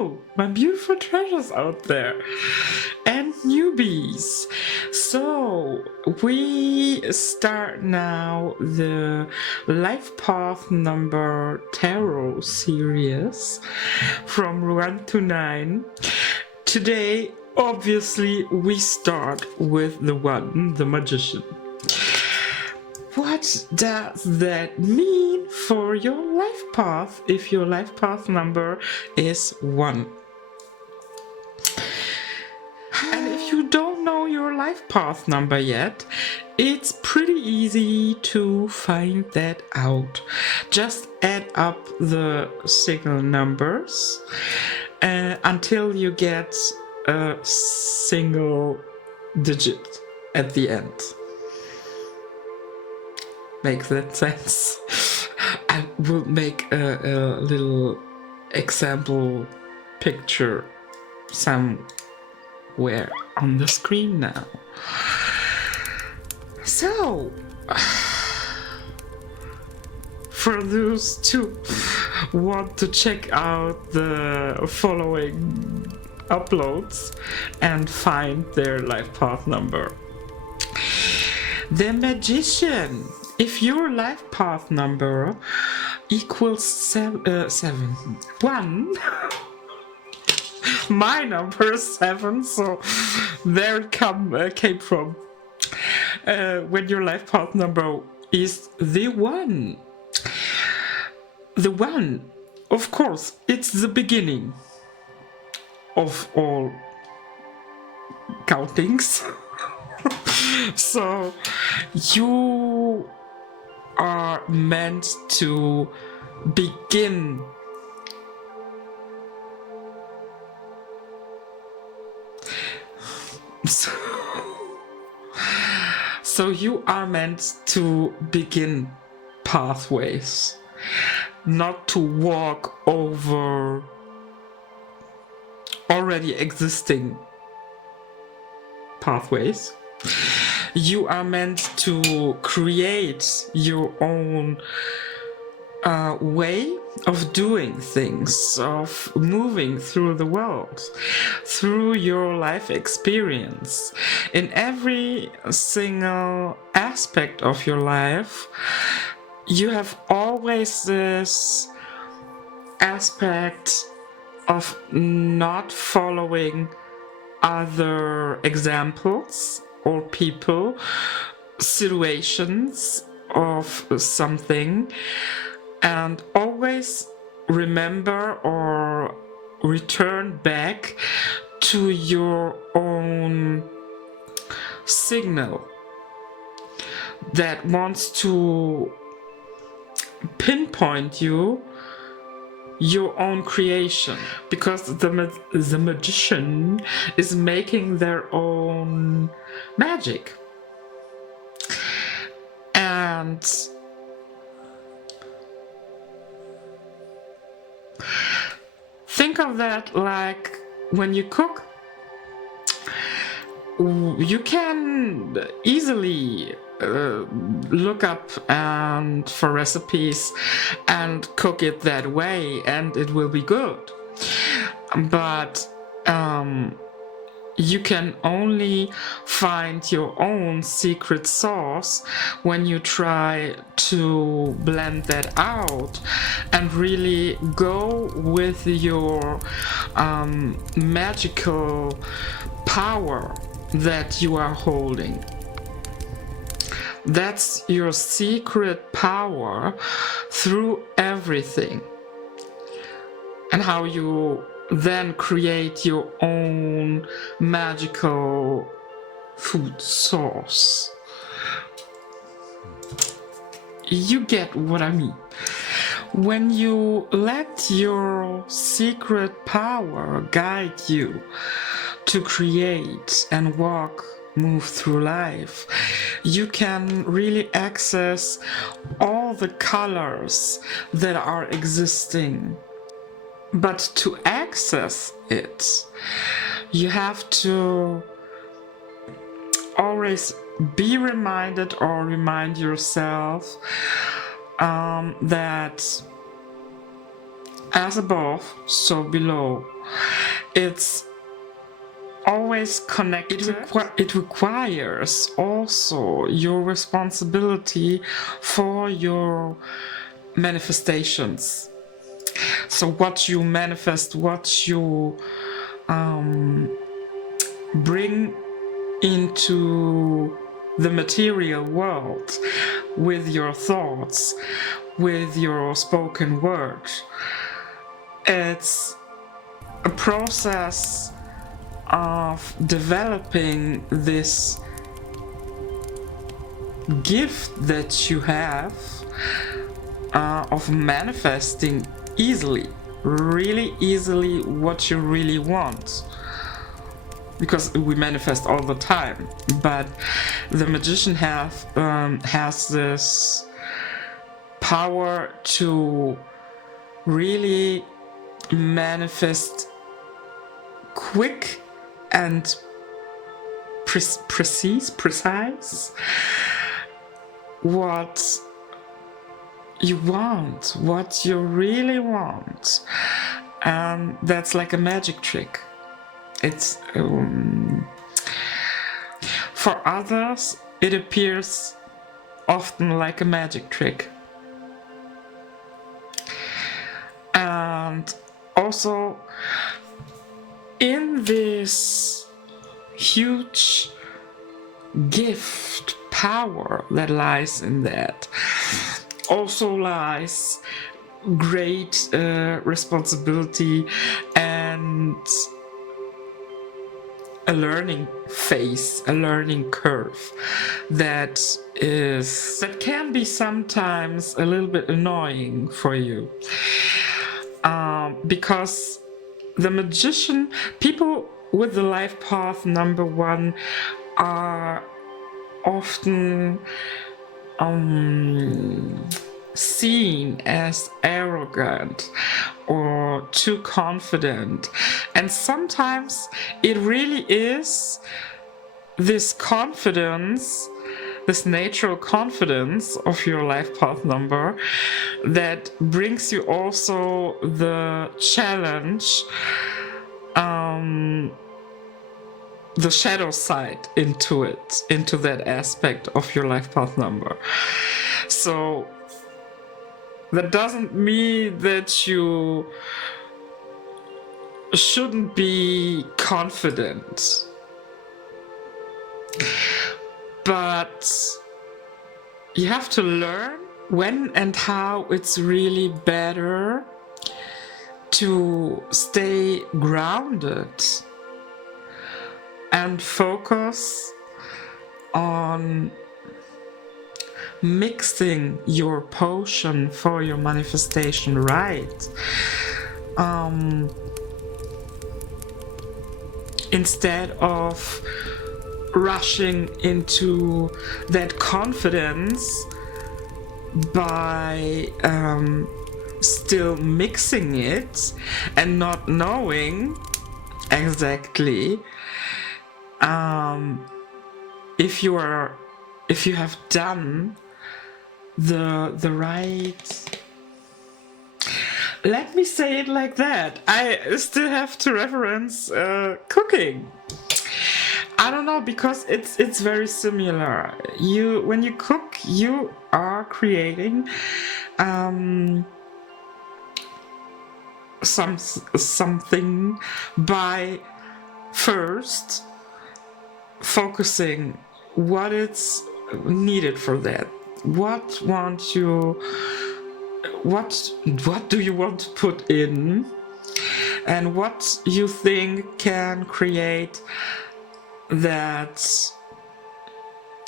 Hello, my beautiful treasures out there and newbies. So, we start now the Life Path number tarot series from 1 to 9. Today, obviously, we start with the 1, the Magician. What does that mean for your life path if your life path number is 1? And if you don't know your life path number yet, it's pretty easy to find that out. Just add up the single numbers until you get a single digit at the end. Makes that sense? I will make a little example picture somewhere on the screen now. So, for those who want to check out the following uploads and find their life path number. The Magician. If your life path number equals 1, my number is 7, so there it came from. When your life path number is the 1. The 1, of course, it's the beginning of all countings. So you are meant to begin so you are meant to begin pathways, not to walk over already existing pathways. You are meant to create your own way of doing things, of moving through the world, through your life experience. In every single aspect of your life, you have always this aspect of not following other examples or people, situations of something, and always remember or return back to your own signal that wants to pinpoint you, your own creation, because the magician is making their own magic. And think of that like when you cook, you can easily look up and for recipes and cook it that way, and it will be good. But you can only find your own secret sauce when you try to blend that out and really go with your magical power that you are holding. That's your secret power through everything, and how you then create your own magical food source. You get what I mean. When you let your secret power guide you to create and move through life, you can really access all the colors that are existing. But to access it, you have to always be reminded or remind yourself that as above, so below. It's always connected. It requires also your responsibility for your manifestations. So what you manifest, what you bring into the material world with your thoughts, with your spoken word. It's a process of developing this gift that you have of manifesting easily, really easily what you really want. Because we manifest all the time, but the magician has this power to really manifest quick and precise what you want, what you really want, and that's like a magic trick. It's for others it appears often like a magic trick, and also in this huge gift power that lies in that also lies great responsibility and a learning phase, a learning curve that can be sometimes a little bit annoying for you, because the magician, people with the life path number 1 are often seen as arrogant or too confident, and sometimes it really is this confidence, this natural confidence of your life path number that brings you also the challenge, the shadow side into it, into that aspect of your life path number. So that doesn't mean that you shouldn't be confident, but you have to learn when and how it's really better to stay grounded and focus on mixing your potion for your manifestation right, instead of rushing into that confidence by still mixing it and not knowing exactly if you have done the right, let me say it like that. I still have to reference cooking. I don't know, because it's very similar. When you cook, you are creating something by first focusing what it's needed for that. What do you want to put in, and what you think can create that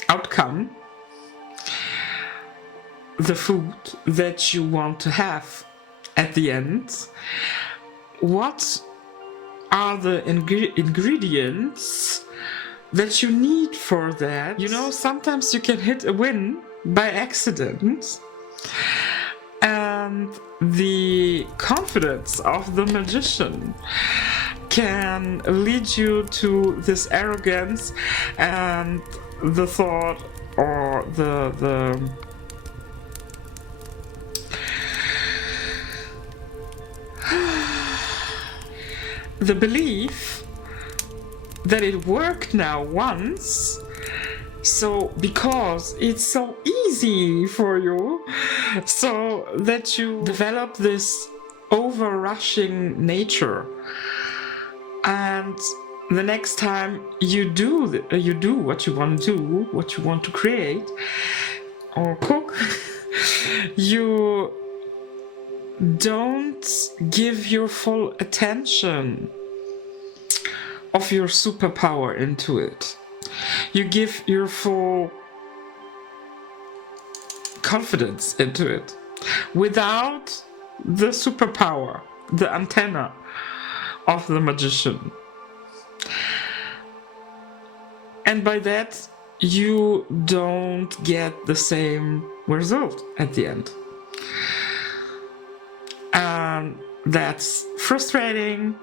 outcome, the food that you want to have at the end. What are the ingredients that you need for that? You know, sometimes you can hit a win by accident, and the confidence of the magician can lead you to this arrogance and the thought, or the belief that it worked now once, so because it's so easy for you, so that you develop this overrushing nature, and the next time you do what you want to do, what you want to create or cook, you don't give your full attention of your superpower into it. You give your full confidence into it without the superpower, the antenna of the magician. And by that, you don't get the same result at the end. And that's frustrating,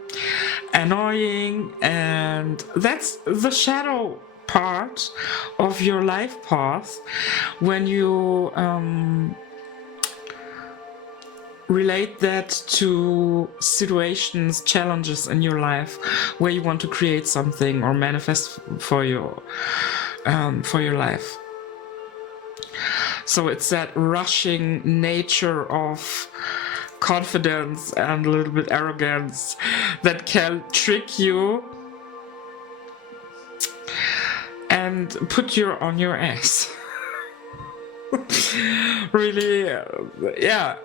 annoying, and that's the shadow part of your life path when you relate that to situations, challenges in your life where you want to create something or manifest for your life. So it's that rushing nature of confidence and a little bit arrogance that can trick you and put you on your ass. Really, yeah.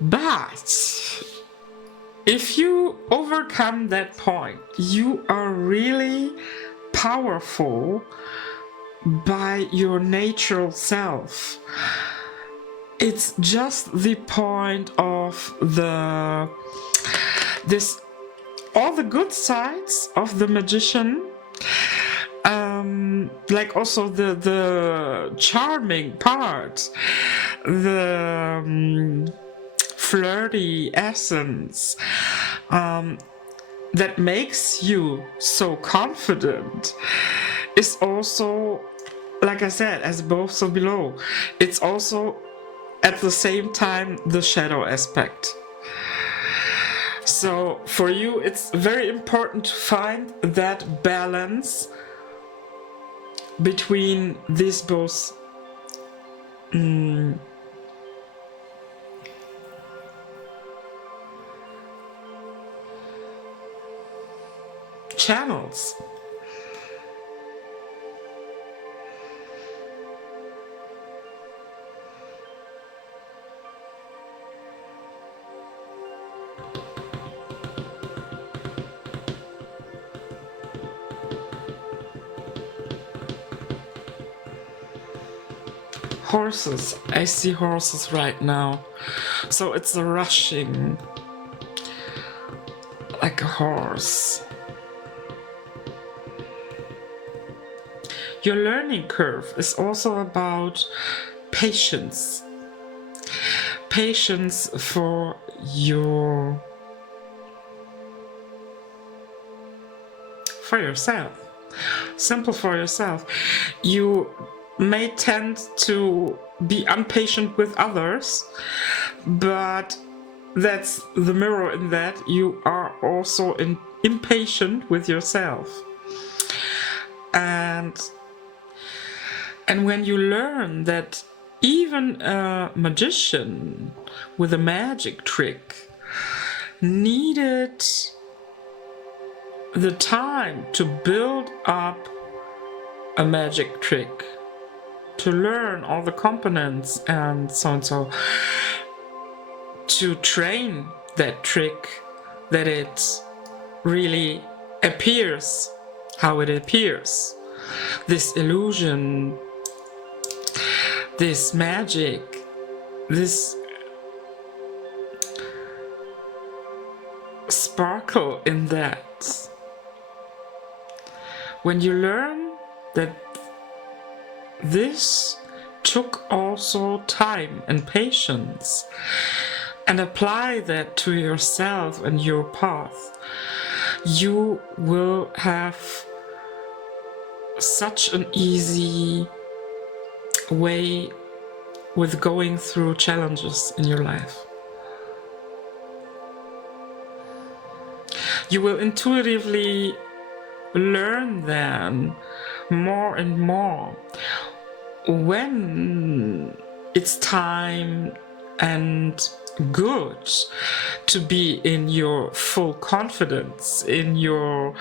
But if you overcome that point, you are really powerful by your natural self. It's just the point of all the good sides of the magician, like also the charming part, the flirty essence that makes you so confident is also, like I said, as above so below. It's also at the same time the shadow aspect. So for you, it's very important to find that balance between these both channels. Horses. I see horses right now. So it's a rushing, like a horse. Your learning curve is also about patience. Patience for yourself. Simple for yourself. You may tend to be impatient with others, but that's the mirror in that you are also impatient with yourself. And when you learn that even a magician with a magic trick needed the time to build up a magic trick, to learn all the components and so, to train that trick, that it really appears how it appears. This illusion, this magic, this sparkle in that. When you learn that this took also time and patience, and apply that to yourself and your path, you will have such an easy way with going through challenges in your life. You will intuitively learn then more and more when it's time and good to be in your full confidence, in your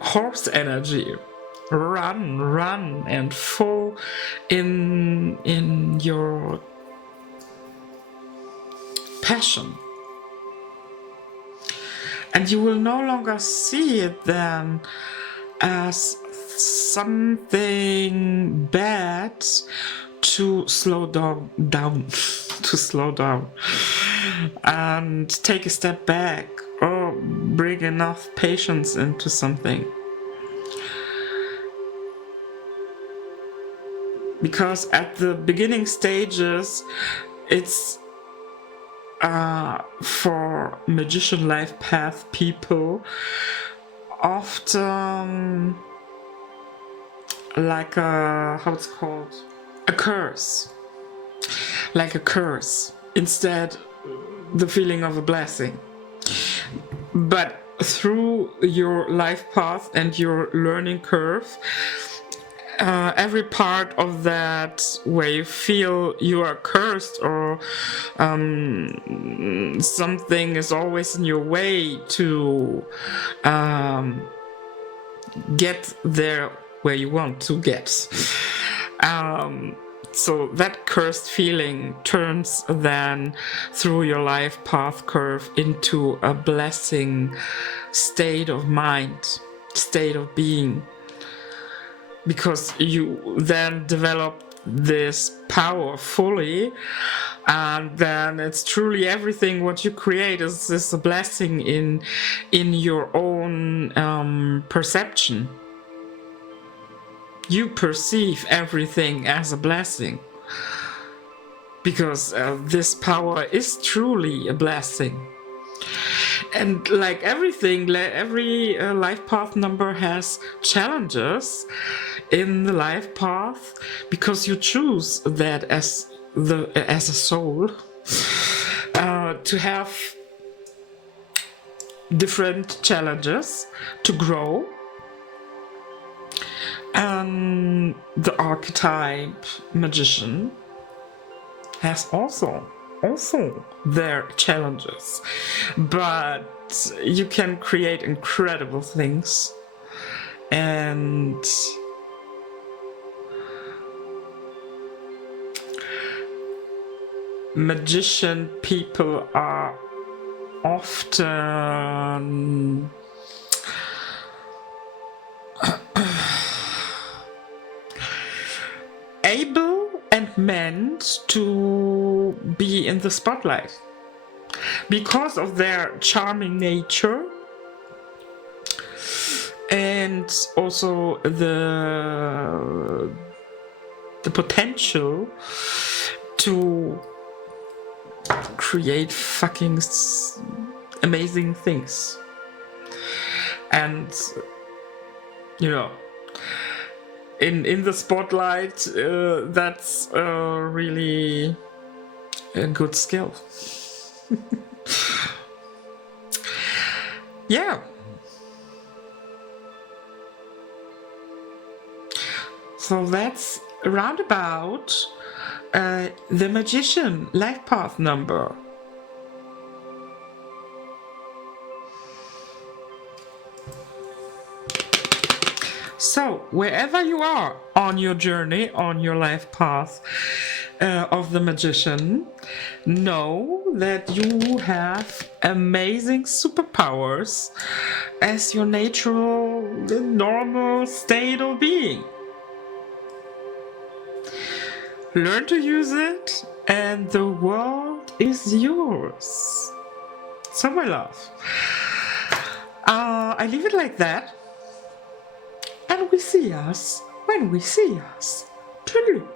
horse energy. Run and full in your passion. And you will no longer see it then as something bad to slow down to slow down and take a step back or bring enough patience into something. Because at the beginning stages, it's for magician life path people often like how it's called, a curse, like a curse, instead the feeling of a blessing. But through your life path and your learning curve, every part of that where you feel you are cursed or something is always in your way to get there where you want to get. So that cursed feeling turns then through your life path curve into a blessing state of mind, state of being. Because you then develop this power fully, and then it's truly everything what you create is a blessing in your own perception. You perceive everything as a blessing because this power is truly a blessing. And like everything, every life path number has challenges in the life path because you choose that as a soul to have different challenges to grow. And the archetype magician has also their challenges, but you can create incredible things. And magician people are often able and meant to be in the spotlight because of their charming nature and also the potential to create fucking amazing things. And you know, in the spotlight, that's really a good skill. Yeah. So that's roundabout the magician life path number. So, wherever you are on your journey, on your life path of the magician, know that you have amazing superpowers as your natural, normal state of being. Learn to use it, and the world is yours. So, my love, I leave it like that. And we see us when we see us. Toodaloo.